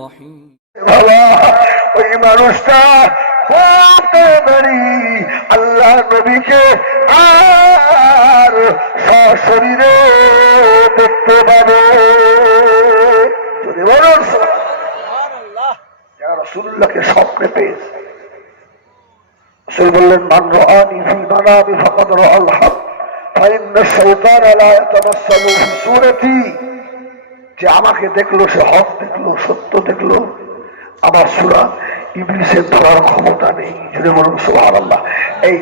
الرحيم বাবা ওই মানুষটা খুব তাড়াতাড়ি আল্লাহ নবীকে আর সশরীরে দেখতে পাবে। যদি বলুন সুবহানাল্লাহ, যারা রাসূলুল্লাহকে স্বপ্নে পেয়েছে, রাসূল বললেন মান রাআনি ফি মানামি ফাকাদ রাআল হক ফাইন্না শাইতান লা ইয়াতামাসসালু ফি সূরতি। যে আমাকে দেখলো সে হক দেখলো, সত্য দেখলো, আমার সূরা ইবলিসের ধরার ক্ষমতা নেই। যদি বলুন সুবহানাল্লাহ। এই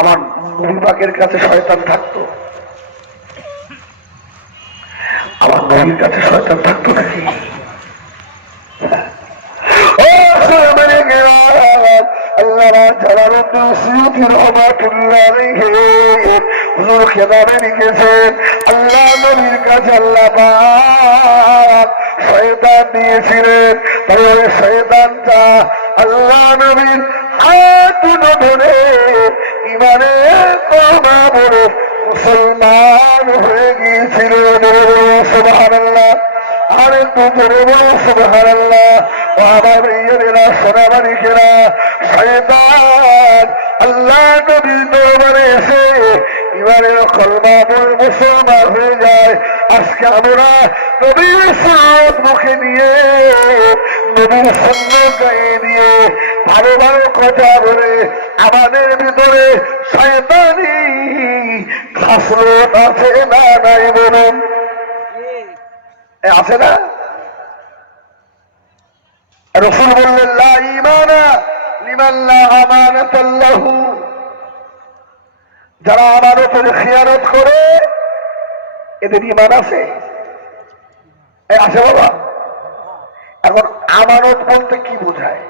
আমার নবী পাকের কাছে শয়তান থাকতো, আমার নবীর কাছে শয়তান থাকতো নাকি? আল্লাহ জালালউদ্দিন সুয়ুতী রাহমাতুল্লাহ আলাইহি হুজুর খেতাবে লিখেছেন আল্লাহ নবীর কাছে আল্লাহ পাক শয়তান দিয়েছিলেন। তবে ওই শয়তানটা আল্লাহ নবীর হাত দুটো ধরে ইমানের কলমা পড়ে মুসলমান হয়ে গিয়েছিল। সুবহানাল্লাহ। আর একটু জোরে বলো সুবহানাল্লাহ। ও আমার ভাইয়েরা, সোনামানিকেরা, শয়তান আল্লাহ নবীর দরবারে এসে ইমানের কলমা পড়ে মুসলমান হয়ে যায়। আজকে আমরা নবীর সুন্নাত মুখে নিয়ে, নবীর সুন্নাত গায়ে নিয়ে ভালো ভালো কথা বলে আমাদের ভিতরে শয়তানি খাসলত আছে না নাই বলুন? আছে না? রাসূল বললেন লা ঈমানা লিমান লা আমানাতা লাহু। যারা আমানতের খিয়ানত করে এদের ঈমান আছে? আছে বাবা? এখন আমানত বলতে কি বোঝায়?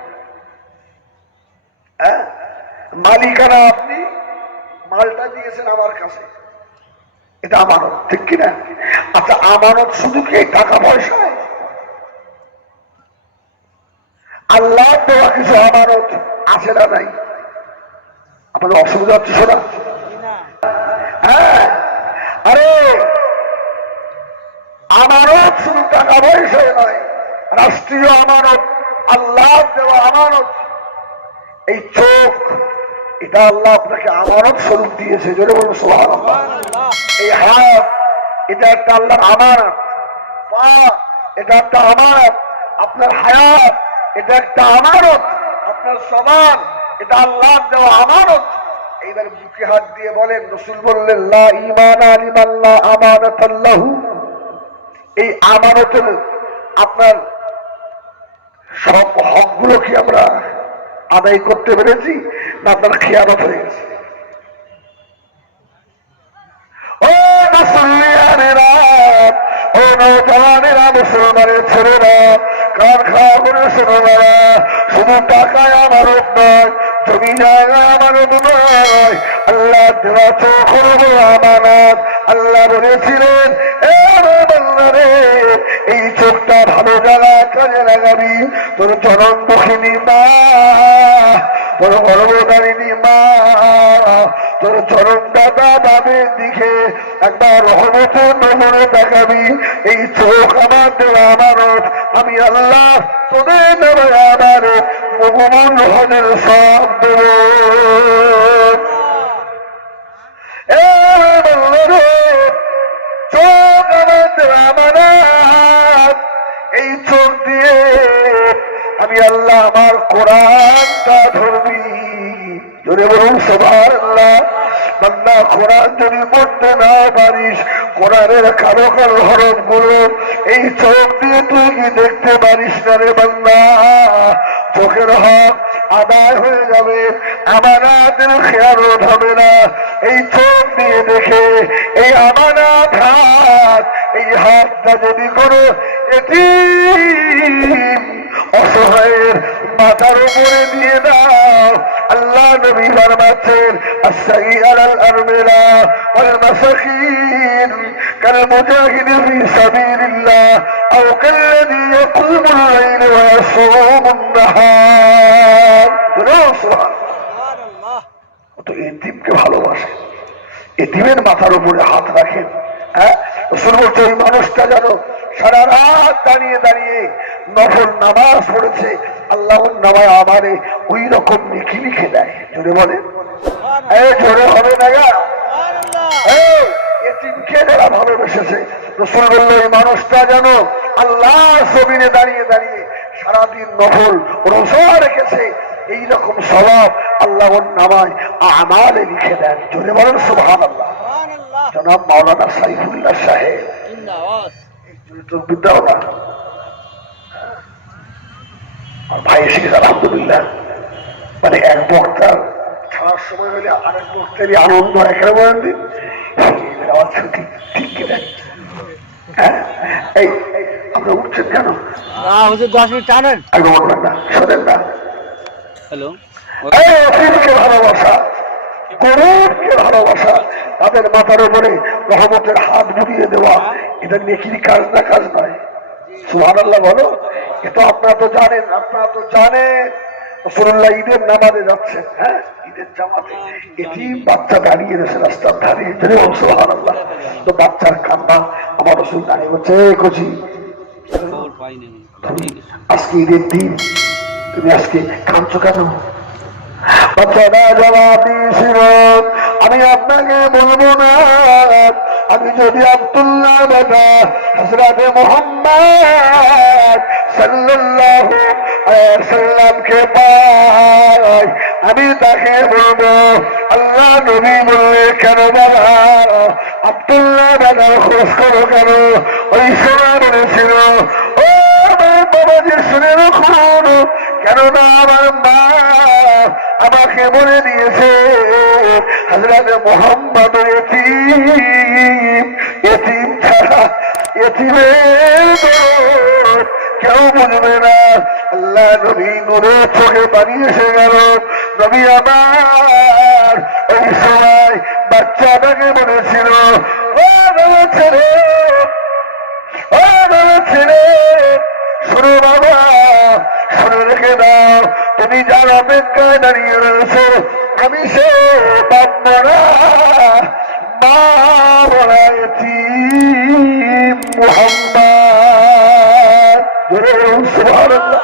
মালিকানা, আপনি মালটা দিয়েছেন আমার কাছে, এটা আমানত, ঠিক কিনা? আচ্ছা, আমানত শুধু কি টাকা পয়সায়? আল্লাহ দেওয়া কিছু আমানত আছে না নাই? আপনাদের অসুবিধা হচ্ছে শোনা? হ্যাঁ, আরে আমানত শুধু টাকা পয়সায় নয়, রাষ্ট্রীয় আমানত, আল্লাহ দেওয়া আমানত। এই চোখ, এটা আল্লাহ আপনাকে আমানত স্বরূপ দিয়েছে। জোরে বলুন সুবহানাল্লাহ। এই হাত, এটা একটা আল্লাহর আমানত। পা, এটা একটা আমানত। আপনার হায়াত, এটা একটা আমানত। আপনার জবান, এটা আল্লাহ দেওয়া আমানত। এইবার বুকে হাত দিয়ে বলেন, রাসূল বললেন লা ঈমানা লিমান লা আমানাতা লাহু। এই আমানতের আপনার সব হকগুলো কি আমরা আদায় করতে পেরেছি, না আপনার খেয়ানত হয়ে গেছে? ও মুসলমানেরা, ও নওজওয়ানেরা, মুসলমানের ছেলেরা, কান খাওয়া করে শোনো না। শুধু টাকায় আমানত নয়, জমি জায়গায় আমানত নয়, আল্লাহ দেওয়া চোখ হলো আমানত। আল্লাহ বলেছিলেন এই চোখটা ভালো জায়গায় কাজে লাগাবি। তোর জনমদুখিনী মা, তোর গর্ভধারিণী মা, তোর চরম দাদা দাদের দিকে একবার রহমতের নজরে দেখাবি। এই চোখ আমার দেওয়া আমানত। আমি আল্লাহ তোদের দেওয়া আমার মুমিন হজের সব দেব। চোখ আমার দেওয়া আমানত। এই চোখ দিয়ে আমি আল্লাহ আমার কোরআনটা ধরবি। জোরে বলুন সুবহানাল্লাহ। বান্দা, কোরআন যদি পড়তে না পারিস, কোরআনের কালো কালো হরফ গুলো এই চোখ দিয়ে তুই কি দেখতে পারিস না রে বান্দা? চোখের হক আদায় হয়ে যাবে, আমানাতের খেয়ানত হবে না। এই চোখ দিয়ে দেখে এই আমানত হাত, এই হাতটা যদি কোনো এতিম অসহায়ের মাথার উপরে দিয়ে দাও, আল্লাহ নবী ফরমাচ্ছেন আসসাগী আলাল আরমিলা ওয়াল মাসাকিন কাল মুজাহিদি ফি সাবিলিল্লাহ আও কাল্লাযী ইয়াকুমুল লাইলা ওয়া ইয়াসুমুন নাহার। সুবহানাল্লাহ। তো এতিমকে ভালোবাসে, এতিমের মাথার উপরে হাত রাখেন। হ্যাঁ, রাসূল বলছে ওই মানুষটা যেন সারা রাত দাঁড়িয়ে দাঁড়িয়ে নফল নামাজ পড়েছে, আল্লাহর নামায় আমারে ওই রকম নেকি লিখে দেয়। জোরে বলে, জোরে হবে না গা? এতিমকে যারা ভালোবেসেছে, রাসূল বলল এই মানুষটা যেন আল্লাহর জমিনে দাঁড়িয়ে দাঁড়িয়ে সারাদিন নফল রোজা রেখেছে, এইরকম সওয়াব আল্লাহর নামায় আমালে লিখে দেন। জোরে বলেন সুবহানাল্লাহ। জনাব মাওলানা সাইফুল্লাহ সাহেব বিদ্যা আর ভাই এসে গেছে আলহামদুলিল্লাহ। মানে এক বক্তার ছাড়ার সময় হলে আরেক বক্তারই আনন্দ এখানে বলেন দিন আমার ছুটি ঠিক কিনা। হ্যাঁ এই আমরা উঠছেন কেন? 10 মিনিট টানেন একদম উঠবেন না, শোনেন না। হ্যালো, অতীতকে ভালোবাসা, গরিবকে ভালোবাসা, তাদের মাথার উপরে রহমতের হাত বুলিয়ে দেওয়া, এটা নেকির কাজ না? কাজ নয়? সুবহানাল্লাহ বলো। এটা আপনারা তো জানেন, আপনারা তো জানেন রাসূলুল্লাহ ঈদের নামাজে যাচ্ছেন, হ্যাঁ ঈদের জামাতে, এটি বাচ্চা দাঁড়িয়ে রয়েছে রাস্তার ধারে, সুবহানাল্লাহ। তো বাচ্চার কান্না, আমার রাসূল দাঁড়িয়ে বলছে কচি আজকে ঈদের দিন, তুমি আজকে কাঁদছো কেন? বাচ্চারা জবাব দিয়েছিল আমি আপনাকে বলবো না, আমি যদি আব্দুল্লাহ বেটা হযরতে মুহাম্মদ সাল্লাল্লাহু আলাইহি সাল্লামকে পাই, আমি তাকে বলবো আল্লাহ নবী বললে কেন বাবা আব্দুল্লাহ বেটার খোঁজ করো কেন? ওই সময় বলেছিল ও আমার বাবাজি শুনে রাখুন, কেননা আমার মা আমাকে বলে দিয়েছে হযরতে মুহাম্মদ এতিম, এতিম ছাড়া এতিমের দরদ কেউ বুঝবে না। আল্লাহ নবী নূরের চোখে পানি এসে গেল। নবী আমার ওই সময় বাচ্চাটাকে বলেছিল ও বাবা ছেলে, ও বাবা ছেলে শুনো বাবা, শুনে রেখে দাও, তুমি যার অপেক্ষায় দাঁড়িয়ে রয়েছো আমি সে বাপ মরা মা মরা এতিম মুহাম্মদ। সুবহানাল্লাহ।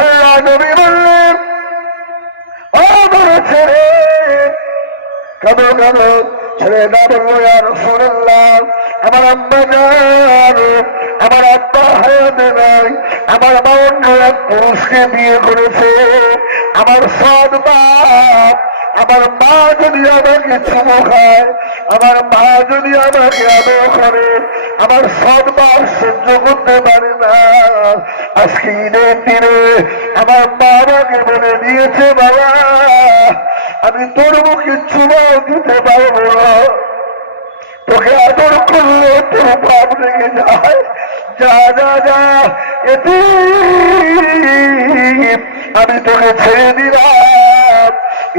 আল্লাহ নবী বললেন ও বড় ছেলে কেন কেন? ছেলে না বললো ইয়া রাসূলুল্লাহ আমার আম্মা জান, আমার আব্বা হায়াতে নাই, আমার মা অন্য এক পুরুষকে বিয়ে করেছে, আমার সৎ বাপ, আমার মা যদি আমাকে চুমো খায়, আমার মা যদি আমাকে আদর করে, আমার সৎ বাপ সহ্য করতে পারে না। আজকে ঈদের দিনে আমার মা আমাকে বলে দিয়েছে বাবা আমি তোর মুখে চুমো দিতে পারবো না, তোকে আদর করলে তোর বাপ রেগে যায়, যা যা যা এতিম আমি তোকে ছেড়ে দিলাম,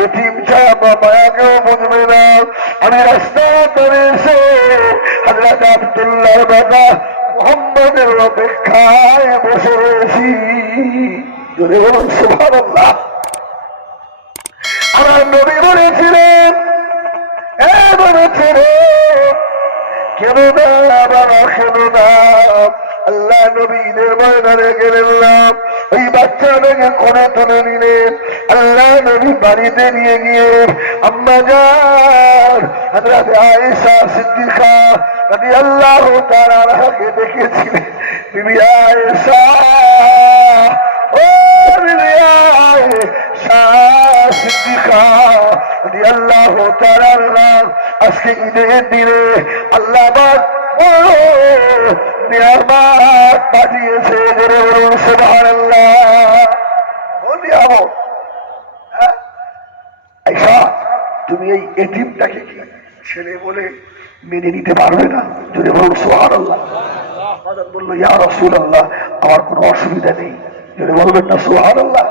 এতিম ছাড়া মায়াকেও বুঝবে না। আমি রাস্তা ধরে এসে হযরত আব্দুল্লাহ বাবা মুহাম্মদের অপেক্ষায় বসে রয়েছি। জোরে বলুন সুবহানাল্লাহ। আমার নবী বলেছিলেন এ বলেছিলেন কেন না বাবা কেন না? আল্লাহ নবী ঈদের ময়দানে গেলেন, ওই বাচ্চাটাকে কোলে তুলে নিলেন, আল্লাহ নবী বাড়িতে নিয়ে গিয়ে আম্মা জান হযরত আয়েশা সিদ্দিকা রাদিয়াল্লাহু তাআলা আনহাকে দেখেছিলেন। বিবি আয়েশা, ও বিবি আয়েশা সিদ্দিকা রাদিয়াল্লাহু তাআলা আনহা, আজকে ঈদের দিনে আল্লাহ পাক নিয়ামত পাঠিয়েছে। জোরে বলুন সুবহানাল্লাহ। ও নিয়ামত, আয়েশা তুমি এই এতিমটাকে কি ছেলে বলে মেনে নিতে পারবে না? জোরে বলুন সুবহানাল্লাহ। বলল ইয়া রাসূলুল্লাহ আমার কোনো অসুবিধা নেই। জোরে বলবেন না সুবহানাল্লাহ।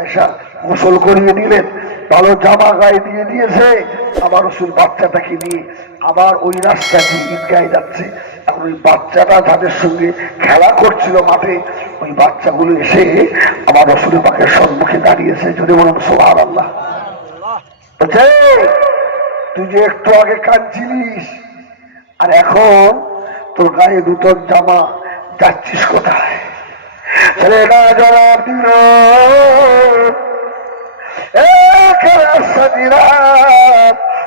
আয়েশা গোসল করিয়ে দিলেন, ভালো জামা গায়ে দিয়ে দিয়েছে। আমার রাসূল বাচ্চাটাকে নিয়ে আবার ওই রাস্তা দিয়ে ঈদগাহে যাচ্ছে। এখন ওই বাচ্চাটা যাদের সঙ্গে খেলা করছিল মাঠে, ওই বাচ্চাগুলো এসে আমার রাসূল পাকের সম্মুখে দাঁড়িয়েছে। যদি বলুন সুবহানাল্লাহ। বলছে তুই যে একটু আগে কাঁদছিলিস আর এখন তোর গায়ে দুটো জামা, যাচ্ছিস কোথায়? ছেলেটা জবাব দিল,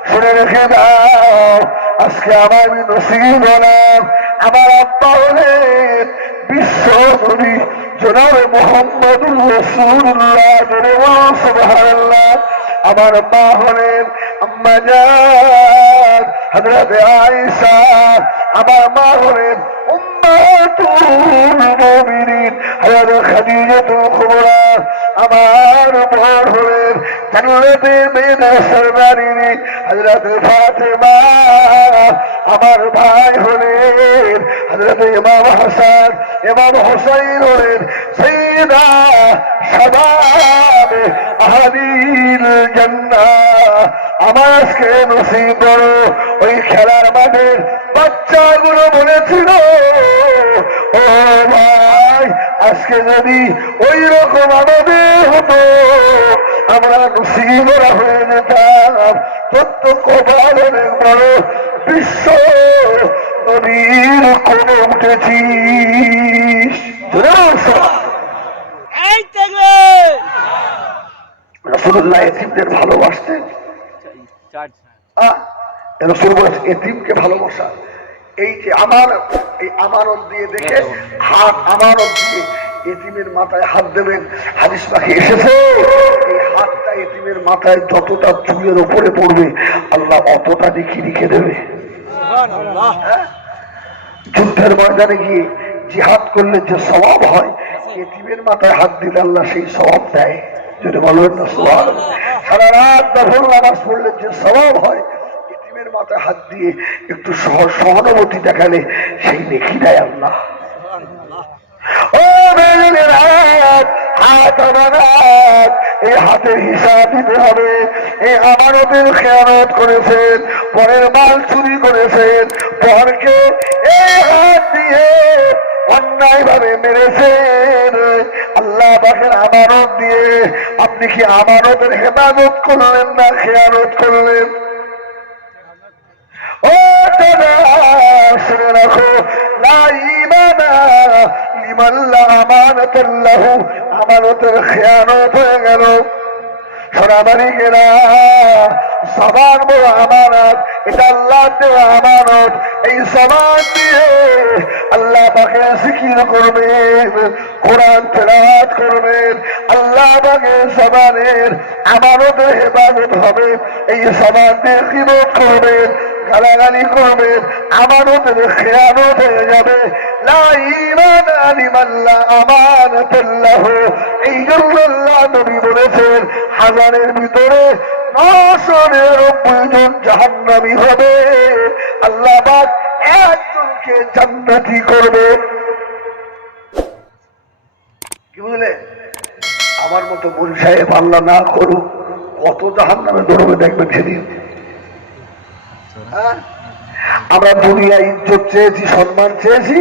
শুনে রেখে দাও, আজকে আমার নসিব হলাম, আমার আব্বা হলেন বিশ্ব নবী জনাবে মুহাম্মদুর রাসূলুল্লাহ সুবহানাল্লাহ। আমার মা হলেন আম্মা জান হযরত আয়েশা, আমার মা হলেন উম্মাতুল মুমিনিন হযরত খাদিজাতুল কুবরা, আমার বোন হলেন জান্নাতের মেয়েদের সরদারিনী হযরত ফাতেমা, আমার ভাই হলেন হযরত ইমাম হাসান, ইমাম হুসাইন হলেন সাইয়্যিদা শাবাব আহলিল জান্নাহ। আমার আজকে নসিব বড়, ওই খেলার মাঠের বাচ্চাগুলো বলেছিল, ও ভাই আজকে যদি ওই রকম আমাদের হতো আমরা নসিবরা হয়ে যেতাম। তত্ত্ব কপাল অনেক বড়, বিশ্ব নবীর কোণে উঠেছিস। রাসূলুল্লাহ এতিমদের ভালোবাসতেন। রাসূল বলেছেন এতিমকে ভালোবাসা। এই যে আমানত, এই আমানত দিয়ে দেখে হাত আমানত দিয়ে এতিমের মাথায় হাত দেবেন। হাদিস পাখি এসেছে, এই হাতটা এতিমের মাথায় যতটা চুলের উপরে পড়বে আল্লাহ অতটা লিখে লিখে দেবে। যুদ্ধের ময়দানে গিয়ে জিহাদ করলে যে সওয়াব হয়, এতিমের মাথায় হাত দিলে আল্লাহ সেই সওয়াব দেয়। যদি বলবেন না সুবহানাল্লাহ। সারা রাত নফল নামাজ পড়লে যে সওয়াব হয়, এতিমের মাথায় হাত দিয়ে একটু সহানুভূতি দেখালে সেই নেকি দেয় আল্লাহ। ও বেঈমানের হাত আমানত, এই হাতের হিসাব দিতে হবে। এই আমানতের খেয়ানত করেছেন, পরের মাল চুরি করেছেন, পরকে এই হাত দিয়ে অন্যায় ভাবে মেরেছেন। আল্লাহ পাকের আমানত দিয়ে আপনি কি আমানতের হেফাজত করলেন না খেয়ানত করলেন? ও দাদা শুনে রাখো, লা ঈমানা লিমান লা আমানাতা লাহু, আমানতের খেয়ানত হয়ে গেল। সোনামানিকেরা, জবান বড় আমানত, এটা আল্লাহ দেওয়া আমানত। এই জবান দিয়ে আল্লাহ পাকে জিকির করবেন, কোরআন তেলাওয়াত করবেন, আল্লাহ পাকে জবানের আমানতের হেফাজত হবে। এই জবান দিয়ে খিদমত করবেন, গালাগালি করবেন, আমানতের খেয়ানত হয়ে যাবে। লা ঈমানা লিমান লা আমানাতা লাহু। এই জন্য আল্লাহ নবী বলেছেন হাজারের ভিতরে 999 জন জাহান্নামী হবে, আল্লাহ পাক একজনকে জান্নাতি করবে। কি বুঝলে? আমার মতো বলি সাহেব আল্লাহ না করুক, কত জাহান্নামে ধরবে দেখবেন সেদিন। আমরা দুনিয়া ইজ্জত চেয়েছি, সম্মান চেয়েছি,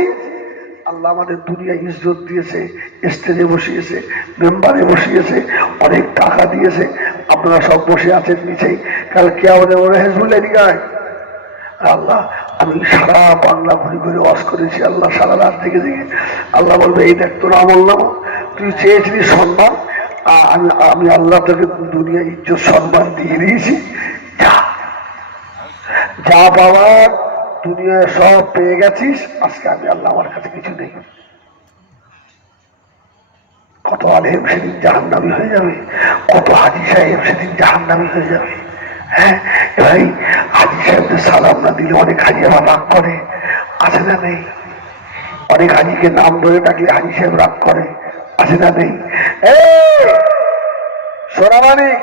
আল্লাহ আমাদের দুনিয়া ইজ্জত দিয়েছে, স্টেজে বসিয়েছে, মেম্বারে বসিয়েছে, অনেক টাকা দিয়েছে। আপনারা সব বসে আছেন নিচেই, কাল কে আমাদের মনে হেজবুল্লাহ গায়। আল্লাহ আমি সারা বাংলা ঘুরে ঘুরে ওয়াজ করেছি, আল্লাহ সারা রাত থেকে দেখে আল্লাহ বলবে এই দেখ তোর আমল নামা, তুই চেয়েছিলি সম্মান, আমি আল্লাহ তোকে দুনিয়া ইজ্জত সম্মান দিয়ে দিয়েছি, যা যা বাবার দুনিয়ায় সব পেয়ে গেছিস, আজকে আমি আল্লাহ আমার কাছে কিছু নেই। কত আলেম সেদিন জাহান্নামী হয়ে যাবে, কত হাজি সাহেব সেদিন জাহান্নামী হয়ে যাবে। হ্যাঁ ভাই, হাজি সাহেবদের সালাম না দিলে অনেক হাজি আবার রাগ করে, আছে না নেই? অনেক হাজিকে নাম ধরে ডাকলে হাজি সাহেব রাগ করে, আছে না নেই? সোনামানিক,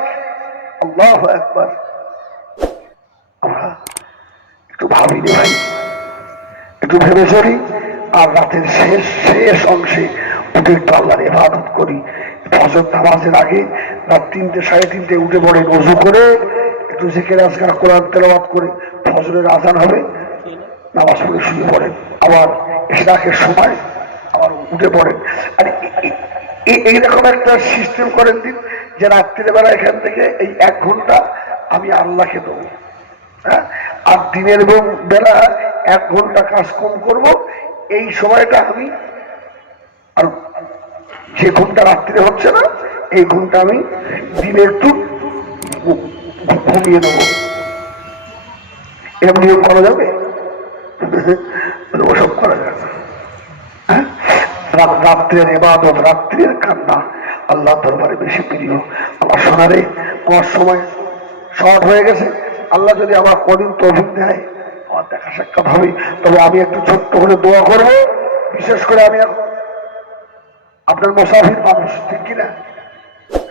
আল্লাহু আকবার। আমরা একটু ভাবিনি ভাই, একটু ভেবে চলি, আর রাতের শেষ অংশে উঠে একটু আল্লাহর ইবাদত করি। ফজর নামাজের আগে রাত 3টে 3:30 উঠে পড়েন, ওযু করে একটু জিকির আজকার কোরআন তেলাওয়াত করে, ফজরের আযান হবে, নামাজ পড়ে শুয়ে পড়েন। আবার ইশরাকের সময় আবার উঠে পড়েন। আর এইরকম একটা সিস্টেম করেন দিন যে রাত্রির বেলা এখান থেকে এই 1 ঘন্টা আমি আল্লাহকে দেবো। হ্যাঁ, আর দিনের বেলা 1 ঘন্টা কাজ কম করব। এই সময়টা আমি আর যে ঘন্টা রাত্রে হচ্ছে না, এই ঘন্টা আমি দিনে একটু ঘুমিয়ে দেবো। এরকম নিয়ম করা যাবে? ওসব করা যাবে না। হ্যাঁ, রাত্রের ইবাদত, রাত্রের কান্না আল্লাহ দরবারে বেশি প্রিয়। আমার সোনারে, আমার সময় শর্ট হয়ে গেছে। আল্লাহ যদি আমার কদিন তৌফিক দেয়, আমার দেখা সাক্ষাৎ হবে। তবে আমি একটু ছোট্ট করে দোয়া করবো। বিশেষ করে আমি এখন আপনার মুসাফির মানুষ, ঠিক কিনা?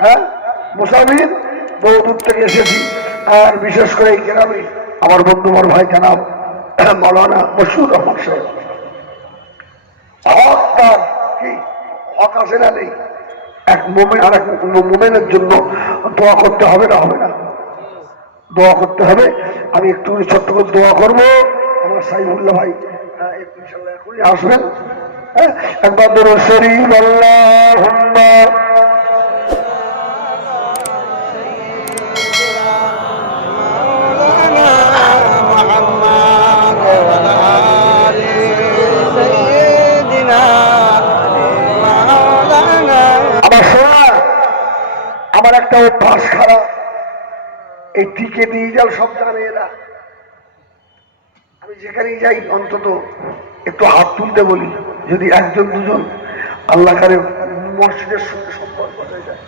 হ্যাঁ, মুসাফির, বহু দূর থেকে এসেছি। আর বিশেষ করে এই গ্রামে আমার বন্ধু, আমার ভাই জানাব মৌলানা মশহুর রহমান সাহেব, হক তার কি হক আছে না নেই? এক মোমেন আর এক মোমেনের জন্য দোয়া করতে হবে না? হবে না? দোয়া করতে হবে। আমি একটু ছোট্ট করে দোয়া করবো। আমার সাইফুল্লাহ ভাই একটু ইনশাআল্লাহ এখনই আসবেন। হ্যাঁ, একবার দরুদ শরীফ আল্লাহুম্মা আমার একটা অভ্যাস খারাপ, এই টিকে দিয়ে যাও, সব জানে এরা। আমি যেখানেই যাই অন্তত একটু হাত তুলতে বলি, যদি 1 জন 2 জন আল্লাহ কারে মসজিদের সঙ্গে সম্পর্ক হয়ে যায়।